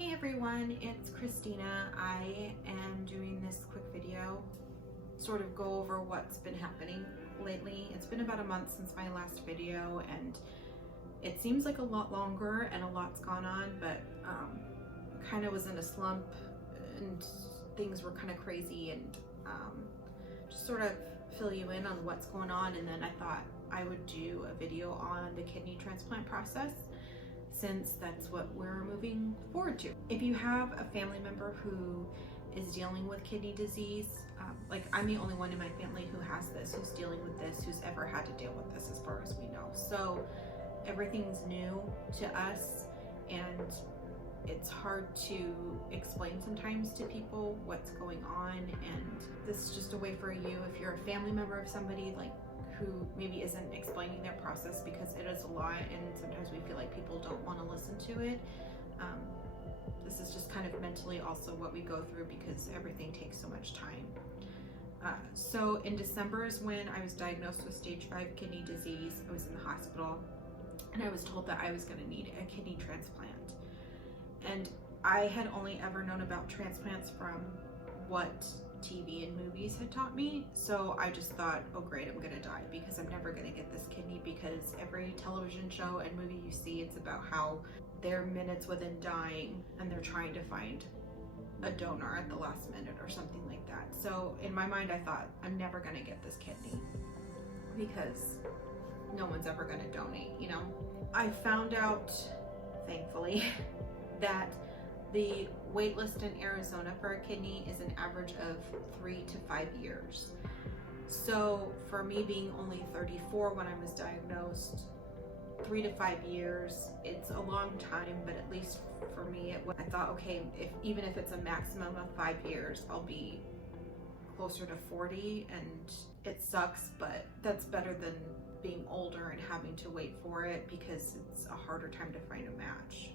Hey everyone, it's Christina. I am doing this quick video, sort of go over what's been happening lately. It's been about a month since my last video and it seems like a lot longer and a lot's gone on, but kind of was in a slump and things were kind of crazy, and just sort of fill you in on what's going on. And then I thought I would do a video on the kidney transplant process, since that's what we're moving forward to. If you have a family member who is dealing with kidney disease, like I'm the only one in my family who has this, who's dealing with this, who's ever had to deal with this as far as we know. So everything's new to us and it's hard to explain sometimes to people what's going on. And this is just a way for you, if you're a family member of somebody like who maybe isn't explaining their process, because it is a lot and sometimes we feel like people don't want to listen to it. This is just kind of mentally also what we go through because everything takes so much time. So in December is when I was diagnosed with stage 5 kidney disease. I was in the hospital and I was told that I was going to need a kidney transplant. And I had only ever known about transplants from what TV and movies had taught me. So I just thought, oh great, I'm gonna die because I'm never gonna get this kidney, because every television show and movie you see, it's about how they're minutes within dying and they're trying to find a donor at the last minute or something like that. So in my mind, I thought, I'm never gonna get this kidney because no one's ever gonna donate, you know? I found out, thankfully, that the wait list in Arizona for a kidney is an average of 3 to 5 years. So for me being only 34 when I was diagnosed, 3 to 5 years, it's a long time, but at least for me, I thought, okay, even if it's a maximum of 5 years, I'll be closer to 40, and it sucks, but that's better than being older and having to wait for it, because it's a harder time to find a match.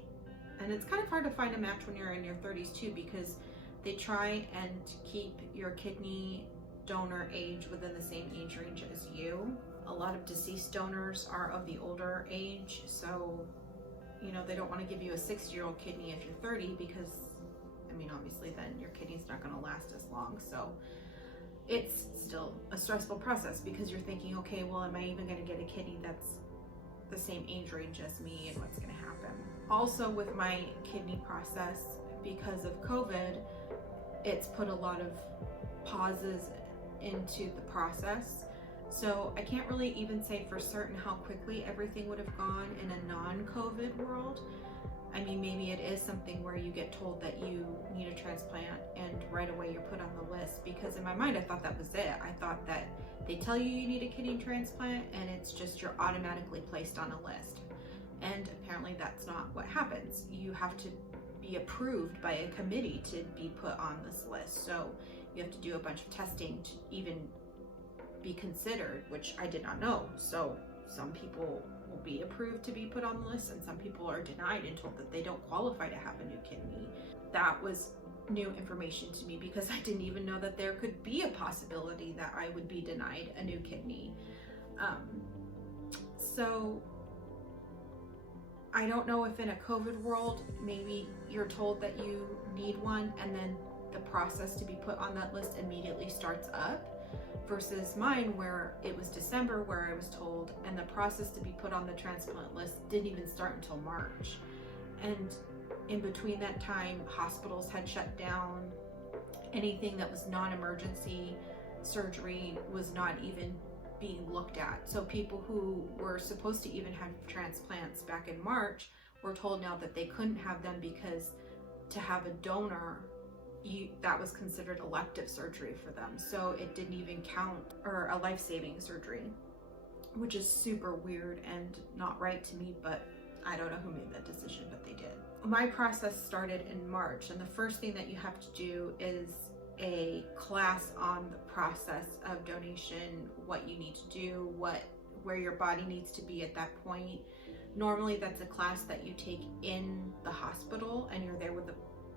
And it's kind of hard to find a match when you're in your 30s too, because they try and keep your kidney donor age within the same age range as you. A lot of deceased donors are of the older age, so you know, they don't want to give you a 60-year-old kidney if you're 30, because I mean, obviously then your kidney's not going to last as long. So it's still a stressful process because you're thinking, okay, well, am I even going to get a kidney that's the same age range as me, and what's going to happen? Also with my kidney process, because of COVID, it's put a lot of pauses into the process. So I can't really even say for certain how quickly everything would have gone in a non-COVID world. I mean, maybe it is something where you get told that you need a transplant and right away you're put on the list, because in my mind I thought that was it. I thought that they tell you need a kidney transplant and it's just you're automatically placed on a list. And apparently that's not what happens. You have to be approved by a committee to be put on this list. So you have to do a bunch of testing to even be considered, which I did not know. So some people will be approved to be put on the list and some people are denied and told that they don't qualify to have a new kidney. That was new information to me because I didn't even know that there could be a possibility that I would be denied a new kidney. So I don't know if in a COVID world, maybe you're told that you need one and then the process to be put on that list immediately starts up, versus mine where it was December where I was told, and the process to be put on the transplant list didn't even start until March. And in between that time, hospitals had shut down. Anything that was non-emergency surgery was not even being looked at. So people who were supposed to even have transplants back in March were told now that they couldn't have them because to have a donor, that was considered elective surgery for them. So it didn't even count, or a life-saving surgery, which is super weird and not right to me, but I don't know who made that decision, but they did. My process started in March, and the first thing that you have to do is a class on the process of donation, what you need to do, where your body needs to be at that point. Normally that's a class that you take in the hospital and you're there with a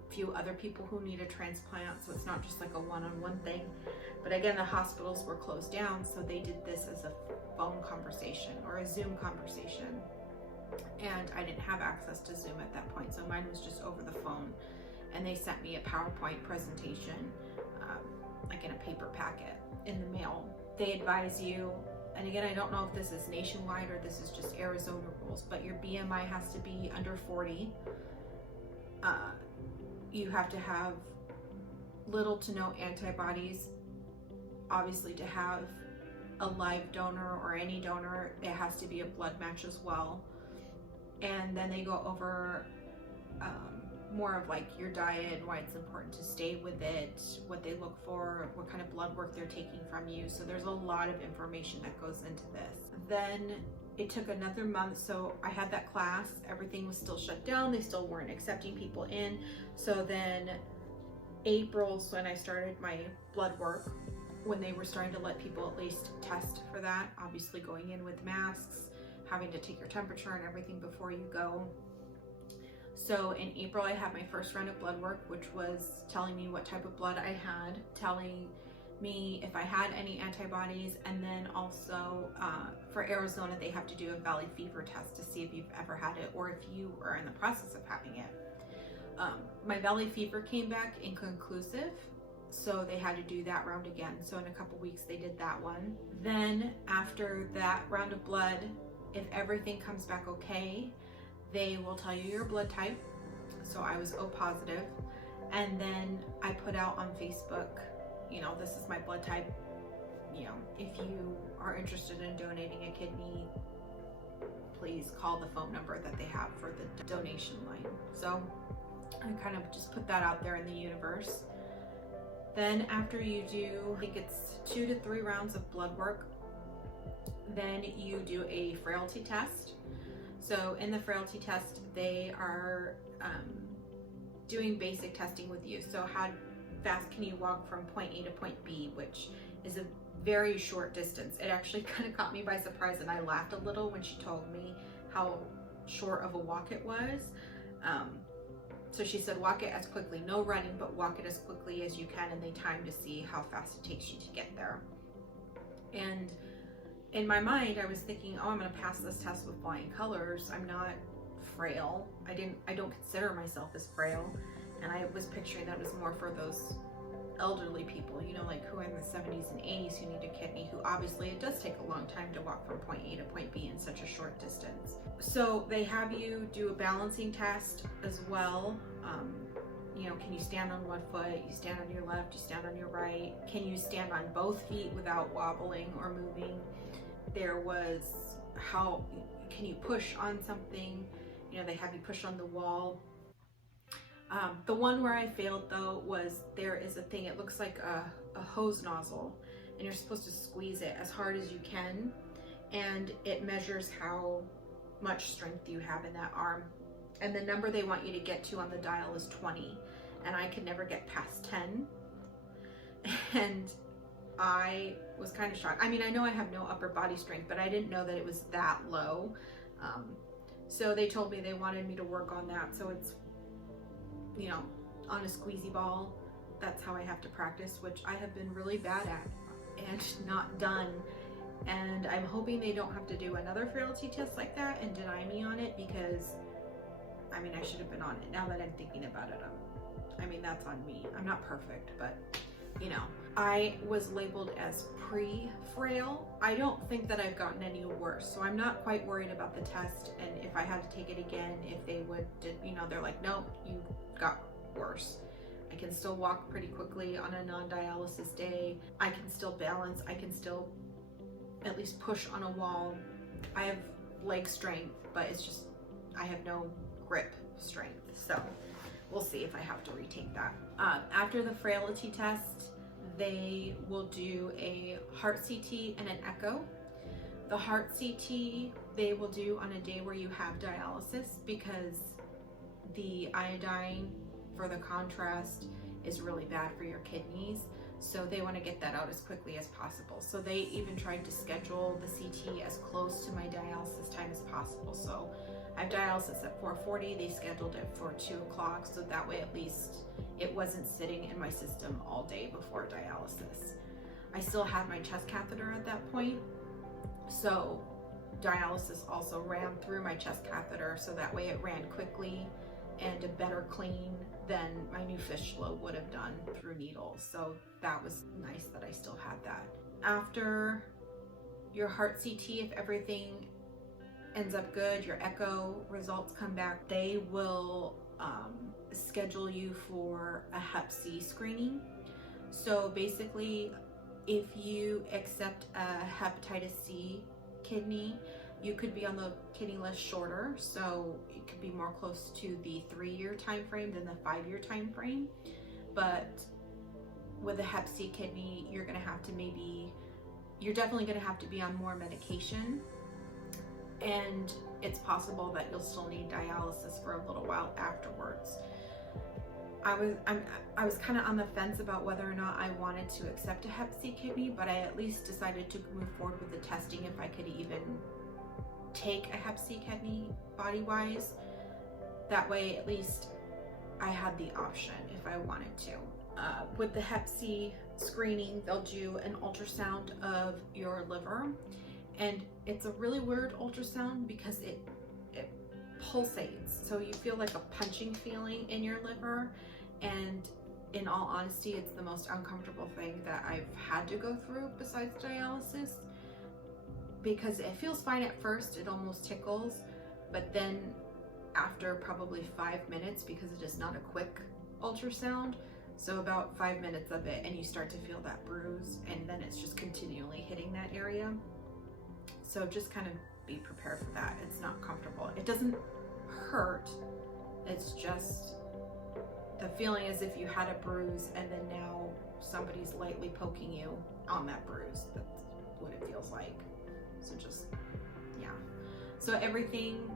few other people who need a transplant, so it's not just like a one-on-one thing. But again, the hospitals were closed down, so they did this as a phone conversation or a Zoom conversation. and I didn't have access to Zoom at that point, so mine was just over the phone. And they sent me a PowerPoint presentation, like in a paper packet in the mail. They advise you, and again, I don't know if this is nationwide or this is just Arizona rules, but your BMI has to be under 40. You have to have little to no antibodies. Obviously, to have a live donor or any donor, it has to be a blood match as well. And then they go over more of like your diet, why it's important to stay with it, what they look for, what kind of blood work they're taking from you. So there's a lot of information that goes into this. Then it took another month, so I had that class, everything was still shut down, they still weren't accepting people in. So then April's when I started my blood work, when they were starting to let people at least test for that, obviously going in with masks, having to take your temperature and everything before you go. So in April, I had my first round of blood work, which was telling me what type of blood I had, telling me if I had any antibodies, and then also for Arizona, they have to do a valley fever test to see if you've ever had it or if you are in the process of having it. My valley fever came back inconclusive, so they had to do that round again. So in a couple weeks, they did that one. Then after that round of blood, if everything comes back okay, they will tell you your blood type. So I was O positive. And then I put out on Facebook, you know, this is my blood type. You know, if you are interested in donating a kidney, please call the phone number that they have for the donation line. So I kind of just put that out there in the universe. Then after you do, I think it's 2 to 3 rounds of blood work, then you do a frailty test. So in the frailty test, they are doing basic testing with you. So how fast can you walk from point A to point B, which is a very short distance. It actually kind of caught me by surprise, and I laughed a little when she told me how short of a walk it was. So she said, walk it as quickly, no running, but walk it as quickly as you can, and they time to see how fast it takes you to get there. And in my mind, I was thinking, oh, I'm gonna pass this test with flying colors. I'm not frail. I don't consider myself as frail. And I was picturing that it was more for those elderly people, you know, like who are in the 70s and 80s who need a kidney, who obviously it does take a long time to walk from point A to point B in such a short distance. So they have you do a balancing test as well. You know, can you stand on one foot? You stand on your left, you stand on your right. Can you stand on both feet without wobbling or moving? There was how can you push on something? You know, they have you push on the wall. The one where I failed though was there is a thing, it looks like a hose nozzle, and you're supposed to squeeze it as hard as you can, and it measures how much strength you have in that arm. And the number they want you to get to on the dial is 20, and I could never get past 10. And I was kind of shocked. I mean, I know I have no upper body strength, but I didn't know that it was that low. So they told me they wanted me to work on that. So it's, you know, on a squeezy ball, that's how I have to practice, which I have been really bad at and not done. And I'm hoping they don't have to do another frailty test like that and deny me on it, because I mean, I should have been on it. Now that I'm thinking about it, I mean, that's on me. I'm not perfect, but you know, I was labeled as pre-frail. I don't think that I've gotten any worse, so I'm not quite worried about the test. And if I had to take it again, if they would, you know, they're like, nope, you got worse. I can still walk pretty quickly on a non-dialysis day. I can still balance. I can still at least push on a wall. I have leg strength, but it's just, I have no grip strength. So we'll see if I have to retake that. After the frailty test, they will do a heart CT and an echo. The heart CT they will do on a day where you have dialysis, because the iodine for the contrast is really bad for your kidneys. So they want to get that out as quickly as possible. So they even tried to schedule the CT as close to my dialysis time as possible. So I have dialysis at 4:40, they scheduled it for 2 o'clock, so that way at least it wasn't sitting in my system all day before dialysis. I still had my chest catheter at that point, so dialysis also ran through my chest catheter, so that way it ran quickly and a better clean than my new fish flow would have done through needles. So that was nice that I still had that. After your heart CT, if everything ends up good, your echo results come back, they will schedule you for a Hep C screening. So basically, if you accept a hepatitis C kidney, you could be on the kidney list shorter, so it could be more close to the 3-year time frame than the 5-year time frame. But with a Hep C kidney, you're definitely gonna have to be on more medication, and it's possible that you'll still need dialysis for a little while afterwards. I was kind of on the fence about whether or not I wanted to accept a Hep C kidney, but I at least decided to move forward with the testing if I could even take a Hep C kidney body-wise. That way, at least I had the option if I wanted to. With the Hep C screening, they'll do an ultrasound of your liver, and it's a really weird ultrasound because it pulsates, so you feel like a punching feeling in your liver, and in all honesty, it's the most uncomfortable thing that I've had to go through besides dialysis, because it feels fine at first, it almost tickles, but then after probably 5 minutes, because it is not a quick ultrasound, so about 5 minutes of it and you start to feel that bruise, and then it's just continually hitting that area. So just kind of be prepared for that. It's not comfortable. It doesn't hurt. It's just the feeling as if you had a bruise and then now somebody's lightly poking you on that bruise. That's what it feels like. So just, yeah. So everything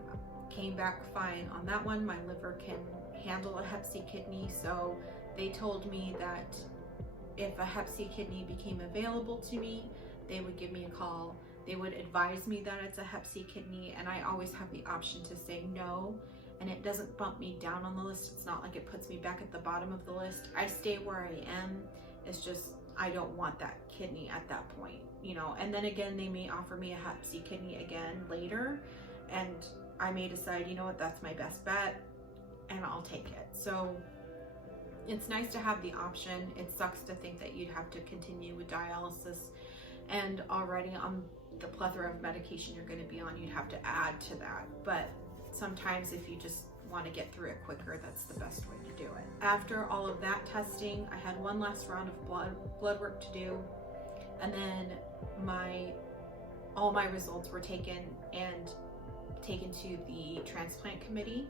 came back fine on that one. My liver can handle a Hep C kidney. So they told me that if a Hep C kidney became available to me, they would give me a call. They would advise me that it's a Hep C kidney, and I always have the option to say no, and it doesn't bump me down on the list. It's not like it puts me back at the bottom of the list. I stay where I am. It's just, I don't want that kidney at that point, you know. And then again, they may offer me a Hep C kidney again later, and I may decide, you know what, that's my best bet, and I'll take it. So it's nice to have the option. It sucks to think that you'd have to continue with dialysis, and already on the plethora of medication you're going to be on, you'd have to add to that. But sometimes if you just want to get through it quicker, that's the best way to do it. After all of that testing, I had one last round of blood work to do, and then all my results were taken to the transplant committee.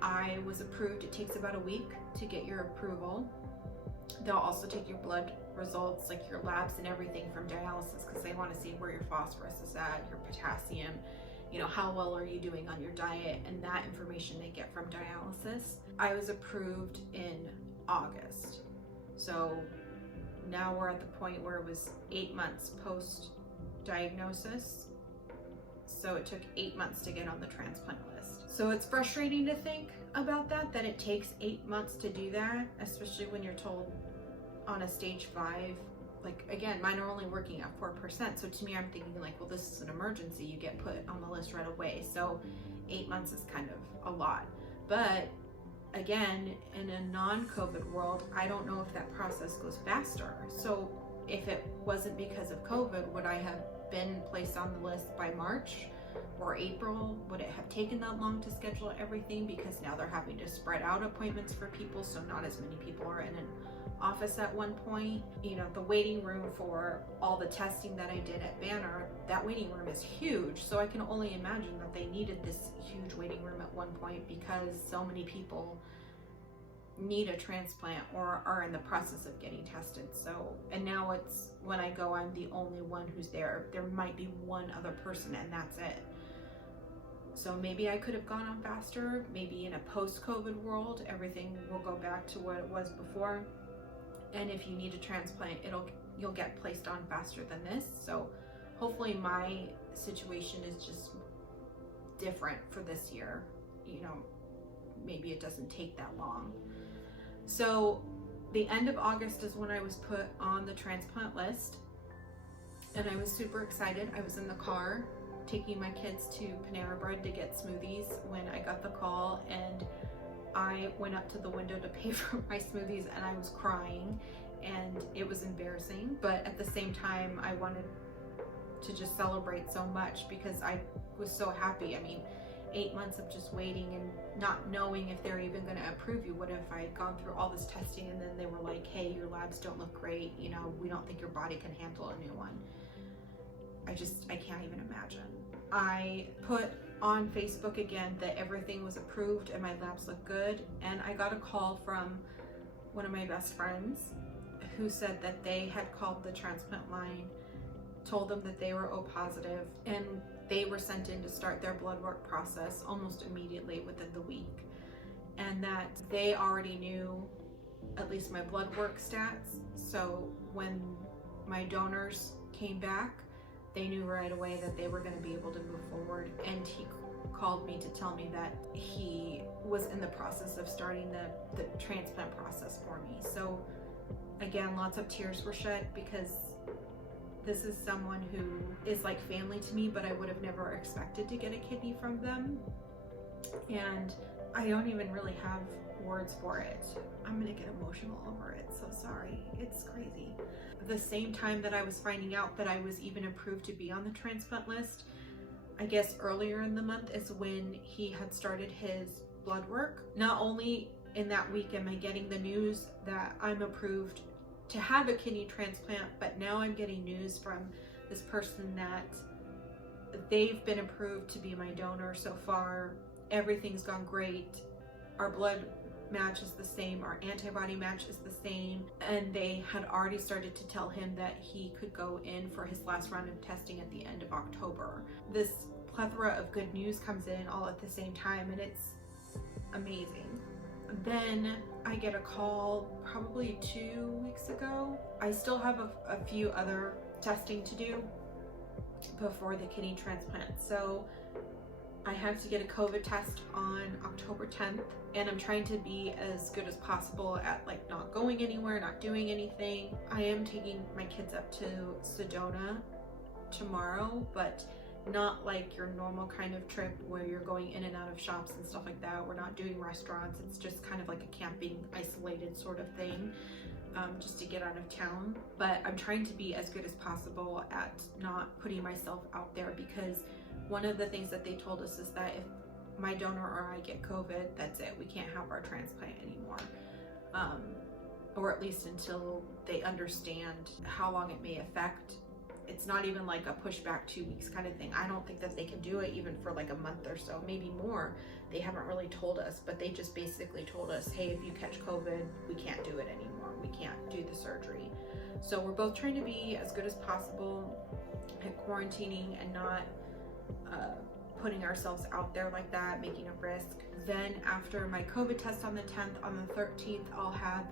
I was approved. It takes about a week to get your approval. They'll also take your blood results, like your labs and everything from dialysis, because they want to see where your phosphorus is at, your potassium, you know, how well are you doing on your diet, and that information they get from dialysis. I was approved in August. So now we're at the point where it was 8 months post-diagnosis. So it took 8 months to get on the transplant list. So it's frustrating to think about that it takes 8 months to do that, especially when you're told on a stage 5, like, again, mine are only working at 4%. So to me, I'm thinking like, well, this is an emergency. You get put on the list right away. So 8 months is kind of a lot. But again, in a non-COVID world, I don't know if that process goes faster. So if it wasn't because of COVID, would I have been placed on the list by March or April? Would it have taken that long to schedule everything? Because now they're having to spread out appointments for people, so not as many people are in an office at one point. You know, the waiting room for all the testing that I did at Banner, that waiting room is huge. So I can only imagine that they needed this huge waiting room at one point because so many people need a transplant or are in the process of getting tested. So, and now it's, when I go, I'm the only one who's there. There might be one other person and that's it. So maybe I could have gone on faster. Maybe in a post-COVID world, everything will go back to what it was before. And if you need a transplant, you'll get placed on faster than this. So hopefully my situation is just different for this year. You know, maybe it doesn't take that long. So the end of August is when I was put on the transplant list, and I was super excited. I was in the car taking my kids to Panera Bread to get smoothies when I got the call, and I went up to the window to pay for my smoothies and I was crying, and it was embarrassing, but at the same time I wanted to just celebrate so much because I was so happy. I mean, 8 months of just waiting and not knowing if they're even going to approve you. What if I had gone through all this testing and then they were like, hey, your labs don't look great, you know, we don't think your body can handle a new one. I can't even imagine. I put on Facebook again that everything was approved and my labs look good, and I got a call from one of my best friends who said that they had called the transplant line, told them that they were O positive, and they were sent in to start their blood work process almost immediately within the week, and that they already knew at least my blood work stats. So when my donors came back, they knew right away that they were going to be able to move forward, and he called me to tell me that he was in the process of starting the transplant process for me. So again, lots of tears were shed because this is someone who is like family to me, but I would have never expected to get a kidney from them. And I don't even really have words for it. I'm gonna get emotional over it, so sorry. It's crazy. The same time that I was finding out that I was even approved to be on the transplant list, I guess earlier in the month, is when he had started his blood work. Not only in that week am I getting the news that I'm approved to have a kidney transplant, but now I'm getting news from this person that they've been approved to be my donor so far. Everything's gone great. Our blood match is the same, our antibody match is the same, and they had already started to tell him that he could go in for his last round of testing at the end of October. This plethora of good news comes in all at the same time, and it's amazing. Then I get a call probably 2 weeks ago. I still have a few other testing to do before the kidney transplant. So I have to get a COVID test on October 10th, and I'm trying to be as good as possible at like not going anywhere, not doing anything. I am taking my kids up to Sedona tomorrow, but not like your normal kind of trip where you're going in and out of shops and stuff like that. We're not doing restaurants. It's just kind of like a camping, isolated sort of thing, just to get out of town. But I'm trying to be as good as possible at not putting myself out there, because one of the things that they told us is that if my donor or I get COVID, that's it. We can't have our transplant anymore. Or at least until they understand how long it may affect. It's not even like a pushback 2 weeks kind of thing. I don't think that they can do it even for like a month or so, maybe more. They haven't really told us, but they just basically told us, hey, if you catch COVID, we can't do it anymore. We can't do the surgery. So we're both trying to be as good as possible at quarantining and not putting ourselves out there like that, making a risk. Then after my COVID test on the 10th, on the 13th, I'll have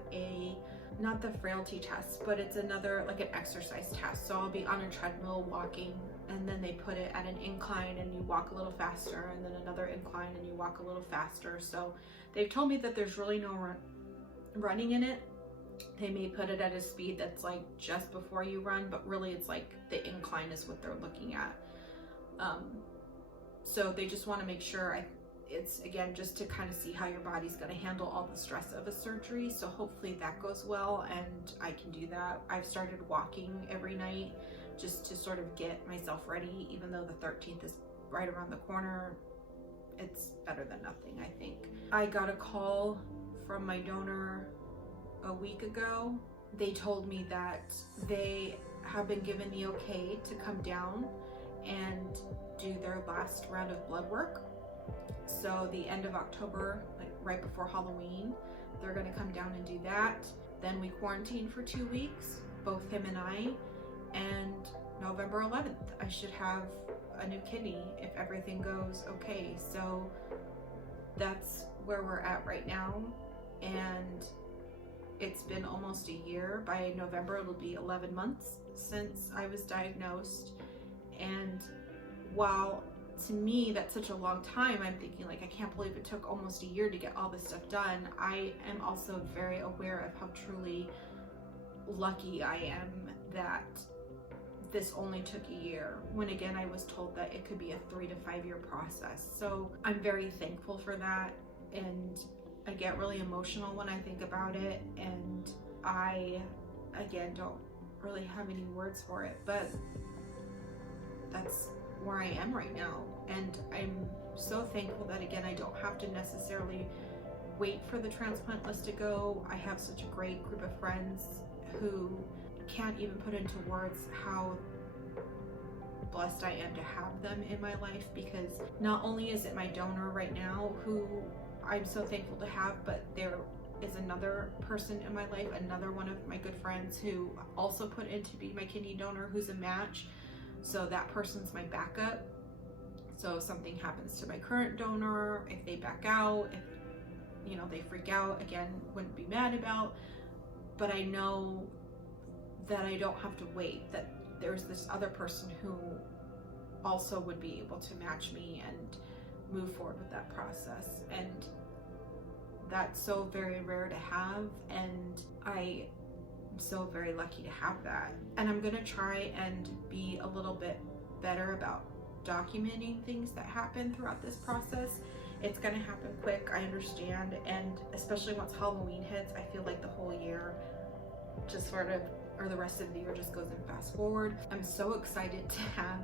not the frailty test, but it's another, like an exercise test. So I'll be on a treadmill walking, and then they put it at an incline and you walk a little faster, and then another incline and you walk a little faster. So they've told me that there's really no running in it. They may put it at a speed that's like just before you run, but really it's like the incline is what they're looking at. So they just want to make sure it's again just to kind of see how your body's going to handle all the stress of a surgery. So hopefully that goes well and I can do that. I've started walking every night just to sort of get myself ready, even though the 13th is right around the corner. It's better than nothing, I think. I got a call from my donor a week ago. They told me that they have been given the okay to come down and do their last round of blood work. So the end of October, like right before Halloween, they're gonna come down and do that. Then we quarantine for 2 weeks, both him and I, and November 11th, I should have a new kidney if everything goes okay. So that's where we're at right now. And it's been almost a year. By November, it'll be 11 months since I was diagnosed. And while to me that's such a long time, I'm thinking like, I can't believe it took almost a year to get all this stuff done. I am also very aware of how truly lucky I am that this only took a year, when again I was told that it could be a 3 to 5 year process. So I'm very thankful for that, and I get really emotional when I think about it, and I again don't really have any words for it, but that's where I am right now. And I'm so thankful that again I don't have to necessarily wait for the transplant list to go. I have such a great group of friends who can't even put into words how blessed I am to have them in my life, because not only is it my donor right now who I'm so thankful to have, but there is another person in my life, another one of my good friends who also put in to be my kidney donor, who's a match. So that person's my backup. So if something happens to my current donor, if they back out, if they freak out, again, wouldn't be mad about, but I know that I don't have to wait, that there's this other person who also would be able to match me and move forward with that process. And that's so very rare to have, and I am so very lucky to have that. And I'm gonna try and be a little bit better about documenting things that happen throughout this process. It's gonna happen quick, I understand, and especially once Halloween hits, I feel like the whole year just sort of, or the rest of the year just goes in fast forward. I'm so excited to have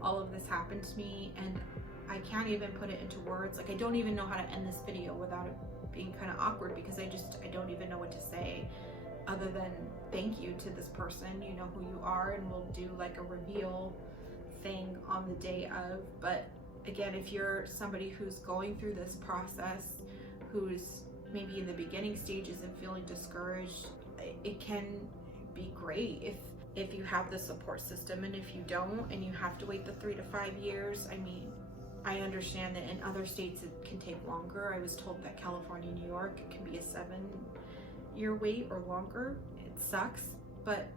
all of this happen to me, and I can't even put it into words. Like, I don't even know how to end this video without it being kind of awkward, because I don't even know what to say other than thank you to this person. You know who you are, and we'll do like a reveal thing on the day of. But again, if you're somebody who's going through this process, who's maybe in the beginning stages and feeling discouraged, it can be great if you have the support system. And if you don't, and you have to wait the 3 to 5 years, I mean, I understand that in other states it can take longer. I was told that California, New York, it can be a 7-year wait or longer. It sucks, but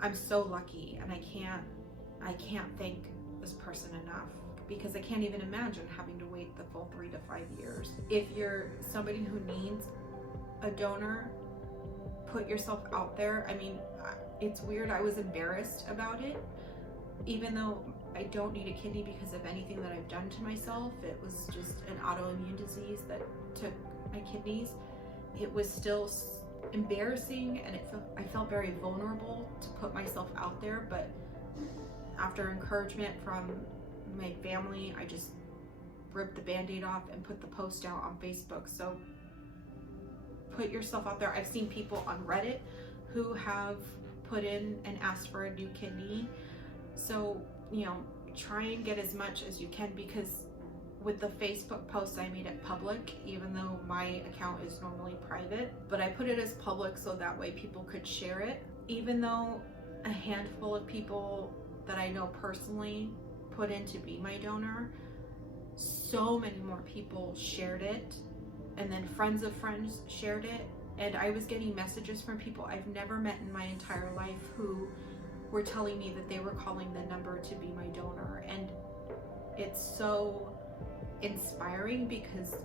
I'm so lucky, and I can't thank this person enough, because I can't even imagine having to wait the full 3 to 5 years. If you're somebody who needs a donor, put yourself out there. I mean, it's weird, I was embarrassed about it, even though I don't need a kidney because of anything that I've done to myself. It was just an autoimmune disease that took my kidneys. It was still embarrassing, and I felt very vulnerable to put myself out there, but after encouragement from my family, I just ripped the band-aid off and put the post out on Facebook. So put yourself out there. I've seen people on Reddit who have put in and asked for a new kidney. So, try and get as much as you can, because with the Facebook post, I made it public, even though my account is normally private, but I put it as public so that way people could share it. Even though a handful of people that I know personally put in to be my donor, so many more people shared it, and then friends of friends shared it. And I was getting messages from people I've never met in my entire life who were telling me that they were calling the number to be my donor. And it's so inspiring, because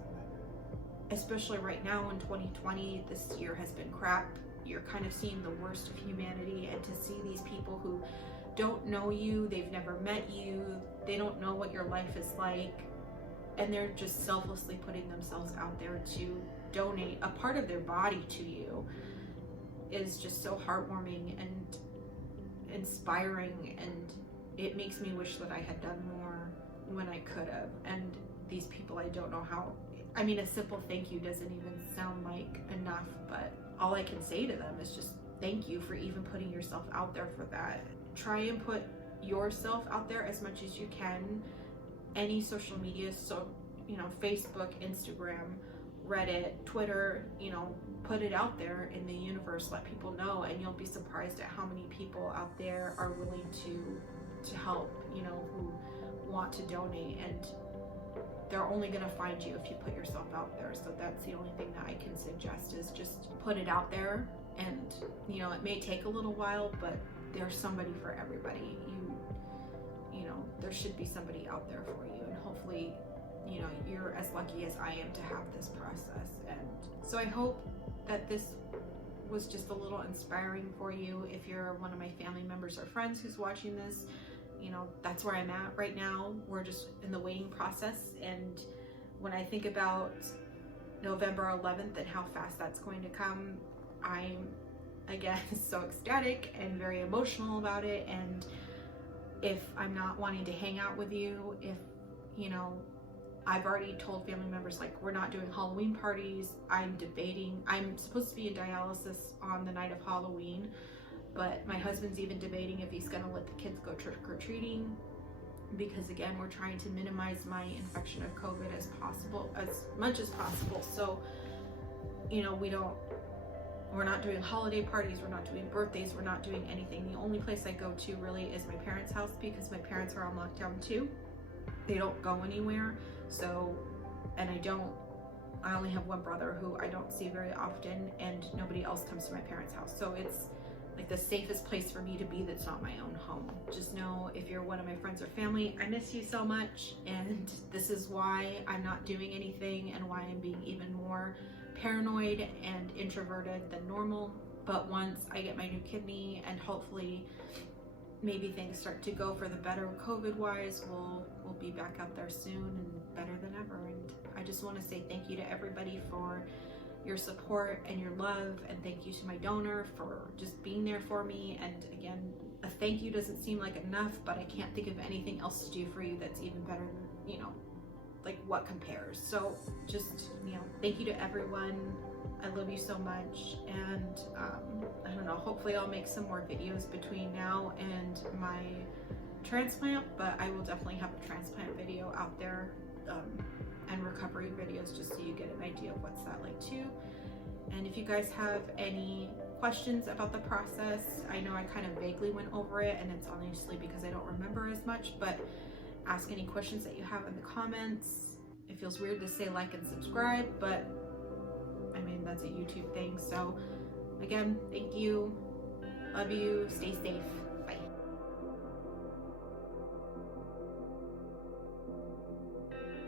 especially right now in 2020, this year has been crap. You're kind of seeing the worst of humanity, and to see these people who don't know you, they've never met you, they don't know what your life is like, and they're just selflessly putting themselves out there to donate a part of their body to you, is just so heartwarming and inspiring. And it makes me wish that I had done more when I could have. And these people, I don't know how, I mean, a simple thank you doesn't even sound like enough, but all I can say to them is just thank you for even putting yourself out there for that. Try and put yourself out there as much as you can. Any social media, so Facebook, Instagram, Reddit, Twitter, put it out there in the universe, let people know, and you'll be surprised at how many people out there are willing to help, who want to donate. And they're only going to find you if you put yourself out there. So that's the only thing that I can suggest, is just put it out there. And it may take a little while, but there's somebody for everybody. There should be somebody out there for you, and hopefully you're as lucky as I am to have this process. And so I hope that this was just a little inspiring for you. If you're one of my family members or friends who's watching this, you know, that's where I'm at right now. We're just in the waiting process. And when I think about November 11th and how fast that's going to come, I'm, again, so ecstatic and very emotional about it. And if I'm not wanting to hang out with you, if, you know, I've already told family members, like, we're not doing Halloween parties. I'm debating, I'm supposed to be in dialysis on the night of Halloween, but my husband's even debating if he's gonna let the kids go trick-or-treating, because again, we're trying to minimize my infection of COVID as much as possible. So, you know, we're not doing holiday parties, we're not doing birthdays, we're not doing anything. The only place I go to really is my parents' house, because my parents are on lockdown too. They don't go anywhere. So, and I only have one brother who I don't see very often, and nobody else comes to my parents' house. So it's like the safest place for me to be that's not my own home. Just know, if you're one of my friends or family, I miss you so much, and this is why I'm not doing anything and why I'm being even more paranoid and introverted than normal. But once I get my new kidney and hopefully maybe things start to go for the better COVID wise, we'll be back out there soon and better than ever. And I just want to say thank you to everybody for your support and your love, and thank you to my donor for just being there for me. And again, a thank you doesn't seem like enough, but I can't think of anything else to do for you that's even better than, you know, like what compares. So just, you know, thank you to everyone. I love you so much. And I don't know, hopefully I'll make some more videos between now and my transplant, but I will definitely have a transplant video out there, and recovery videos, just so you get an idea of what's that like too. And if you guys have any questions about the process, I know I kind of vaguely went over it, and it's honestly because I don't remember as much, but ask any questions that you have in the comments. It feels weird to say like and subscribe, but I mean, that's a YouTube thing. So again, thank you, love you, stay safe.